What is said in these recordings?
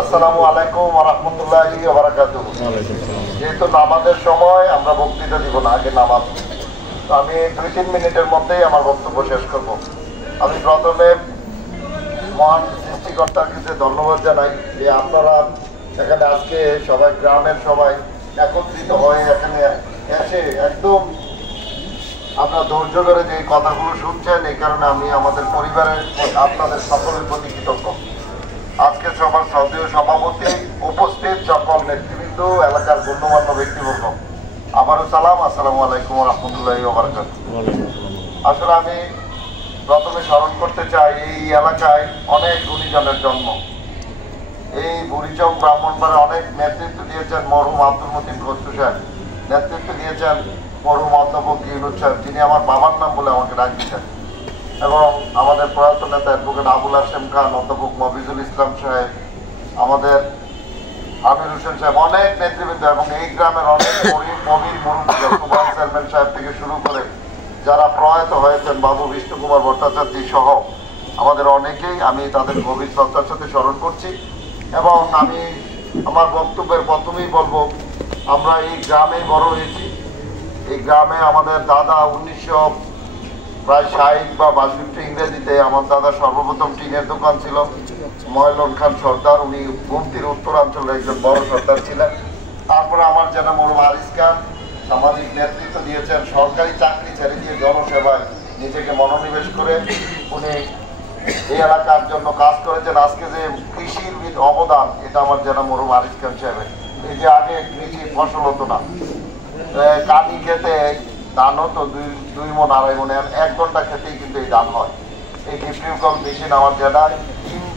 আসসালামু আলাইকুম ওয়া রাহমাতুল্লাহি ওয়া বারাকাতুহু। যেহেতু নামাজের সময় আমরা বক্তৃতা দিব না, আগে নামাজ। আমি 2-3 মিনিটের মধ্যেই আমার বক্তব্য শেষ করব। আমি প্রথমে মহান সৃষ্টিকর্তার কাছে ধন্যবাদ জানাই যে আপনারা এখানে আজকে সবাই, গ্রামের সবাই একত্রিত হয়ে এখানে এসে একদম আপনারা ধৈর্য ধরে যে কথাগুলো শুনছেন, এই কারণে আমি আমাদের পরিবারের আপনাদের সকলের প্রতি কৃতজ্ঞ। আজকে সবার শ্রদ্ধেয় সভাপতি, উপস্থিত সকল নেতৃবৃন্দ, এলাকার গণ্যমান্য ব্যক্তিবর্গ, আবারও সালাম, আসসালামু আলাইকুম ওয়া রাহমাতুল্লাহি ওয়া বারাকাতুহু। আসলে আমি প্রথমে স্মরণ করতে চাই, এই এলাকায় অনেক গুণীজনের জন্ম। এই বুড়িচং ব্রাহ্মণপাড়া অনেক নেতৃত্ব দিয়েছেন মরহুম আব্দুল মতিন খসরু সাহেব, নেতৃত্ব দিয়েছেন মরহুম অধ্যাপক ইউনুস সাহেব, যিনি আমার বাবার নাম বলে আমাকে ডাক দিতেন, এবং আমাদের প্রয়াত নেতা অ্যাডভোকেট আবুল হাশেম খান, অধ্যাপক মফিজুল ইসলাম সাহেব, আমাদের আমির হোসেন সাহেব, অনেক নেতৃবৃন্দ, এবং এই গ্রামের অনেক মবির মুরুব্বী সুভাষ চেয়ারম্যান সাহেব থেকে শুরু করে যারা প্রয়াত হয়েছেন, বাবু বিষ্ণু কুমার ভট্টাচার্য সহ আমাদের অনেকেই, আমি তাদের গভীর শ্রদ্ধার সাথে স্মরণ করছি। এবং আমি আমার বক্তব্যের প্রথমেই বলবো, আমরা এই গ্রামেই বড় হয়েছি। এই গ্রামে আমাদের দাদা 1960 বা 62 ইংরেজিতে আমার দাদা সর্বপ্রথম টিনের দোকান ছিল। ময়লন খান সর্দার, উনি গুমতির উত্তরাঞ্চলের একজন বড় সর্দার ছিলেন। তারপরে আমার যেন মরহুম আরিস খান সামাজিক নেতৃত্ব দিয়েছেন, সরকারি চাকরি ছেড়ে দিয়ে জনসেবায় নিজেকে মনোনিবেশ করে উনি এই এলাকার জন্য কাজ করেছেন। আজকে যে কৃষির অবদান, এটা আমার যেন মরহুম আরিস খান সাহেবের। এই যে আগে কৃষি ফসল হতো না, কানি খেতে ধান হতো 2 মণ 2.5 মণ, 1 ঘন্টা খেতেই কিন্তু এই ধান হয়। এই ডিপ্রিউকল মেশিন আমার জেলায়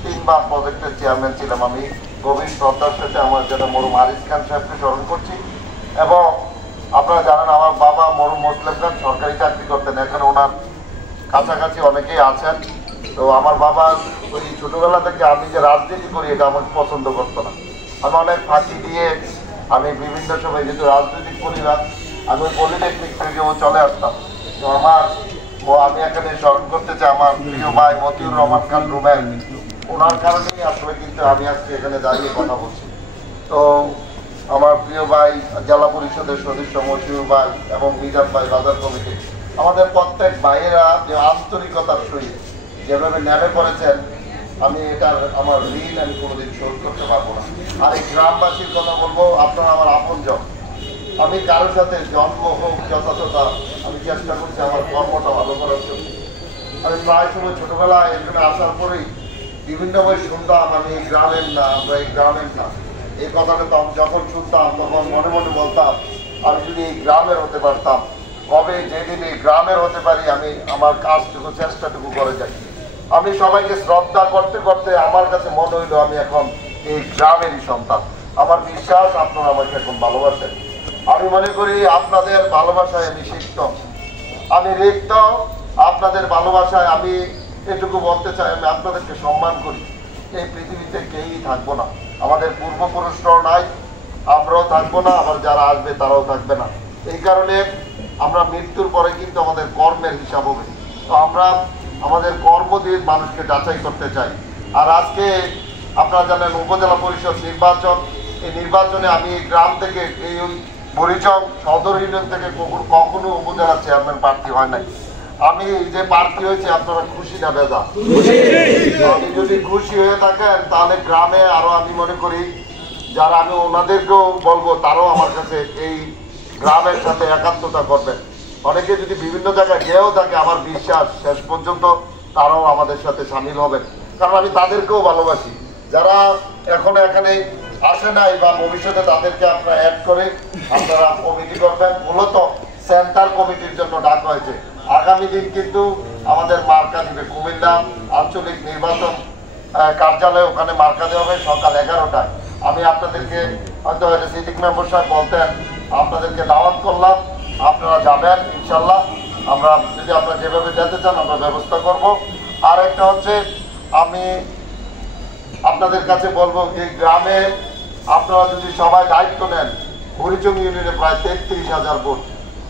3বার প্রজেক্টের চেয়ারম্যান ছিলাম। আমি গভীর শ্রদ্ধার সাথে আমার যেটা মরহুম আরিস খান সাহেবকে স্মরণ করছি। এবং আপনারা জানেন আমার বাবা মরহুম মুসলিম খান সরকারি চাকরি করতেন, এখানে ওনার কাছাকাছি অনেকেই আছেন। তো আমার বাবা ওই ছোটবেলা থেকে আমি যে রাজনীতি করি এটা আমাকে পছন্দ করতো না। আমি অনেক ফাঁকি দিয়ে আমি বিভিন্ন সময় যেহেতু রাজনৈতিক পরিবার, আমি পলিটেকনিক থেকেও চলে আসতাম। তো আমি এখানে স্মরণ করতে চাই আমার প্রিয় ভাই মতিউর রহমান খান রুবেল, ওনার কারণেই আসলে কিন্তু আমি আজকে এখানে দাঁড়িয়ে কথা বলছি। তো আমার প্রিয় ভাই জেলা পরিষদের সদস্য মতিউর ভাই এবং মিজান ভাই বাজার কমিটি, আমাদের প্রত্যেক ভাইয়েরা যে আন্তরিকতার সহিত যেভাবে নেমে পড়েছেন, আমি এটার আমার ঋণ আমি কোনোদিন শোধ করতে পারবো না। আর এই গ্রামবাসীর কথা বলবো, আপনারা আমার আপনজন। আমি কারোর সাথে জন্ম হোক যথাযথতা, আমি চেষ্টা করছি আমার কর্মটা ভালো করার জন্য। আমি প্রায় সময় ছোটবেলায় এখানে আসার পরেই বিভিন্ন বই শুনতাম, আমি এই গ্রামের না, আমরা এই গ্রামের না। এই কথাটা তো যখন শুনতাম তখন মনে মনে বলতাম, আমি যদি এই গ্রামের হতে পারতাম, কবে যেদিন এই গ্রামের হতে পারি আমি আমার কাজটুকু চেষ্টাটুকু করে যাই। আমি সবাইকে শ্রদ্ধা করতে করতে আমার কাছে মনে হইলো আমি এখন এই গ্রামেরই সন্তান। আমার বিশ্বাস আপনারা আমাকে এখন ভালোবাসেন। আমি মনে করি আপনাদের ভালোবাসায় আমি সিক্ত, আমি রিক্ত। আপনাদের ভালোবাসায় আমি এটুকু বলতে চাই, আমি আপনাদেরকে সম্মান করি। এই পৃথিবীতে কেউই থাকবো না, আমাদের পূর্বপুরুষরাও নাই, আমরাও থাকবো না, আবার যারা আসবে তারাও থাকবে না। এই কারণে আমরা মৃত্যুর পরে কিন্তু আমাদের কর্মের হিসাব হবে। তো আমরা আমাদের কর্ম দিয়ে মানুষকে যাচাই করতে চাই। আর আজকে আপনারা জানেন উপজেলা পরিষদ নির্বাচন, এই নির্বাচনে আমি এই গ্রাম থেকে, এই বুড়িচং সদর ইউনিয়ন থেকে কখনো উপজেলা চেয়ারম্যান প্রার্থী হয় নাই। আমি যে প্রার্থী হয়েছি, আপনারা খুশি না বেজা? আপনি যদি খুশি হয়ে থাকেন তাহলে গ্রামে আরো আমি মনে করি যারা, আমি ওনাদেরকেও বলবো তারাও আমার কাছে এই গ্রামের সাথে একাত্মতা করবেন। অনেকে যদি বিভিন্ন জায়গায় গিয়েও থাকে, আমার বিশ্বাস শেষ পর্যন্ত তারাও আমাদের সাথে সামিল হবেন, কারণ আমি তাদেরকেও ভালোবাসি। যারা এখনো এখানে আসে নাই বা ভবিষ্যতে তাদেরকে আপনারা অ্যাড করে আপনারা কমিটি করবেন। মূলত সেন্টার কমিটির জন্য ডাকা হয়েছে। আগামী দিন কিন্তু আমাদের মার্কা দিবে কুমিল্লা আঞ্চলিক নির্বাচন কার্যালয়ে, ওখানে মার্কা দেওয়া হবে সকাল 11টায়। আমি আপনাদেরকে হয়তো সিটিং মেম্বার সাহেব বলতেন, আপনাদেরকে দাওয়াত করলাম, আপনারা যাবেন ইনশাল্লাহ। আমরা যদি আপনারা যেভাবে যেতে চান আমরা ব্যবস্থা করব। আর একটা হচ্ছে, আমি আপনাদের কাছে বলবো যে গ্রামে আপনারা যদি সবাই দায়িত্ব নেন, বুড়িচং ইউনিয়নে প্রায় 33,000 ভোট।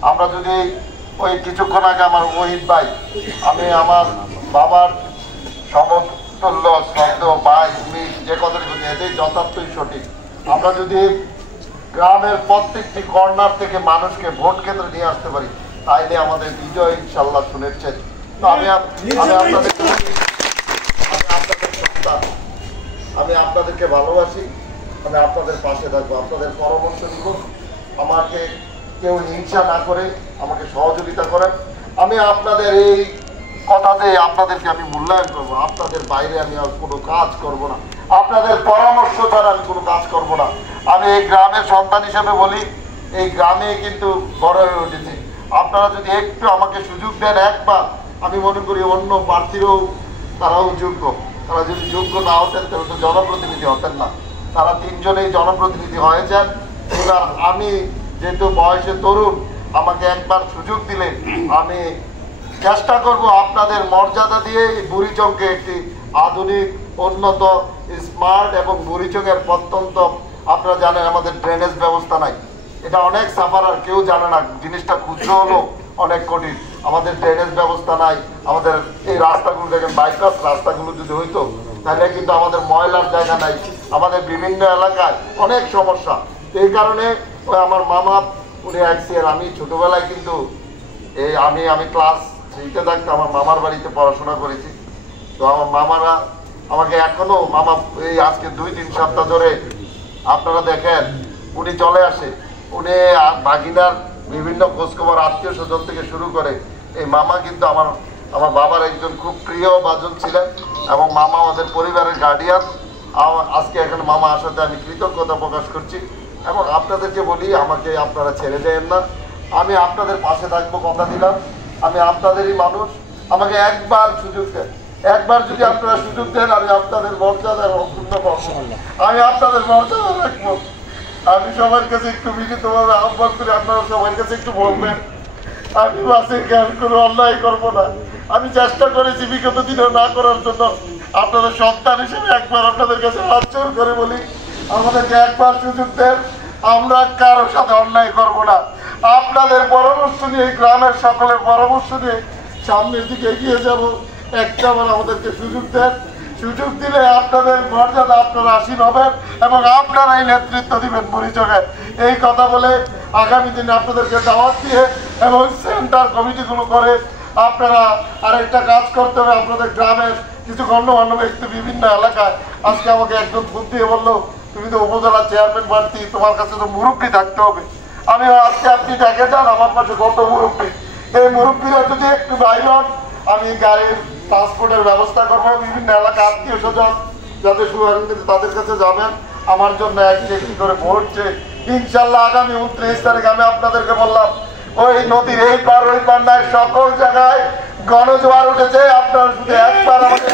আমরা যদি ওই কিছুক্ষণ আগে আমার ওহিদ ভাই, আমি আমার বাবার সমতুল্য শ্রদ্ধেয় ভাই এটাই যথার্থই সঠিক। আমরা যদি গ্রামের প্রত্যেকটি কর্নার থেকে মানুষকে ভোট কেন্দ্রে নিয়ে আসতে পারি তাইলে আমাদের বিজয় ইনশাল্লাহ শুনেছেন। তো আমি আপনাদেরকে ভালোবাসি, আমি আপনাদের পাশে থাকবো, আপনাদের পরামর্শ নিব। আমাকে কেউ হিংসা না করে আমাকে সহযোগিতা করেন। আমি আপনাদের এই কথাতে আপনাদেরকে আমি মূল্যায়ন করবো। আপনাদের বাইরে আমি আর কোনো কাজ করব না, আপনাদের পরামর্শ ছাড়া আমি কোনো কাজ করব না। আমি এই গ্রামের সন্তান হিসেবে বলি, এই গ্রামে কিন্তু বড় হয়ে উঠেছি। আপনারা যদি একটু আমাকে সুযোগ দেন একবার, আমি মনে করি অন্য প্রার্থীরাও তারাও যোগ্য। তারা যদি যোগ্য না হতেন তাহলে তো জনপ্রতিনিধি হতেন না। তারা তিনজনেই জনপ্রতিনিধি হয়েছেন। এবার আমি যেহেতু বয়সে তরুণ, আমাকে একবার সুযোগ দিলে আমি চেষ্টা করব আপনাদের মর্যাদা দিয়ে বুড়িচংকে একটি আধুনিক, উন্নত, স্মার্ট এবং বুড়িচংয়ের প্রত্যন্ত, আপনারা জানেন আমাদের ড্রেনেজ ব্যবস্থা নাই। এটা অনেক সাফারার, কেউ জানে না, জিনিসটা ক্ষুদ্র হলো অনেক কঠিন। আমাদের ড্রেনেজ ব্যবস্থা নাই। আমাদের এই রাস্তাগুলো দেখেন, বাইপাস রাস্তাগুলো যদি হইতো তাহলে কিন্তু আমাদের ময়লার জায়গা নাই। আমাদের বিভিন্ন এলাকায় অনেক সমস্যা। এই কারণে ওই আমার মামা উনি একসিয়ার, আমি ছোটবেলায় কিন্তু আমি ক্লাস 3-তে থাকতে আমার মামার বাড়িতে পড়াশোনা করেছি। তো আমার মামারা আমাকে এখনো, মামা এই আজকে 2-3 সপ্তাহ ধরে আপনারা দেখেন উনি চলে আসে, উনি বাগিনার বিভিন্ন খোঁজখবর, আত্মীয় স্বজন থেকে শুরু করে এই মামা কিন্তু আমার বাবার একজন খুব প্রিয় ভাজন ছিলেন এবং মামা আমাদের পরিবারের গার্ডিয়ান। আজকে এখানে মামা আসাতে আমি কৃতজ্ঞতা প্রকাশ করছি এবং আপনাদেরকে বলি আমাকে আপনারা ছেড়ে দেন না। আমি আপনাদের পাশে থাকবো, কথা দিলাম। আমি আপনাদেরই মানুষ, আমাকে একবার সুযোগ দেন। একবার যদি আপনারা সুযোগ দেন আমি আপনাদের মর্যাদা অক্ষুণ্ণ করবো, আমি আপনাদের মর্যাদা রাখবো। আমি সবার কাছে একটু বিনীতভাবে আহ্বান করি, আপনারা সবার কাছে একটু বলবেন আমি বাসে জ্ঞান করে অন্যায় করবো না। আমি চেষ্টা করেছি বিগত দিনে না করার জন্য। আপনাদের সন্তান হিসেবে একবার আপনাদের কাছে হাত জোর করে বলি, আমাদেরকে একবার সুযোগ দেন। আমরা কারোর সাথে অন্যায় করবো না। আপনাদের পরামর্শ নিয়ে, গ্রামের সকলের পরামর্শ নিয়ে সামনের দিকে এগিয়ে যাব। একটাবার আমাদেরকে সুযোগ দেন। সুযোগ দিলে আপনাদের মর্যাদা, আপনারা আসীন হবেন এবং আপনারাই নেতৃত্ব দিবেন বুড়িচংয়ে। এই কথা বলে আগামী দিনে আপনাদেরকে দাওয়াত দিয়ে এবং সেন্টার কমিটিগুলো করে আপনারা আরেকটা কাজ করতে হবে। আপনাদের গ্রামের কিছু গণ্যমান্য ব্যক্তি বিভিন্ন এলাকায়, আজকে আমাকে একজন ফোন দিয়ে বললো তুমি তো উপজেলা চেয়ারম্যান প্রার্থী, তোমার কাছে তো মুরব্বী থাকতে হবে। আমি আজকে আপনি দেখে যান আমার পাশে কত মুরব্বী। এই মুরব্বীরা যদি একটু বাইর হন, আমি গাড়ির ট্রান্সপোর্টের ব্যবস্থা করবো। বিভিন্ন এলাকা আত্মীয় স্বজন যাদের শুভাকাঙ্ক্ষী তাদের কাছে যাবেন, আমার জন্য একটি করে ভোট চেয়ে ইনশাল্লাহ আগামী 29 তারিখ আমি আপনাদেরকে বললাম ওই নদীর এই পার ওই পার নাই সকল জায়গায় গণজোয়ার উঠেছে। আপনারা শুধু একবার আমাদের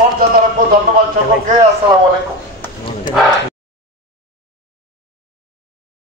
মর্যাদা রাখবো। ধন্যবাদ সকলকে। আসসালামু আলাইকুম।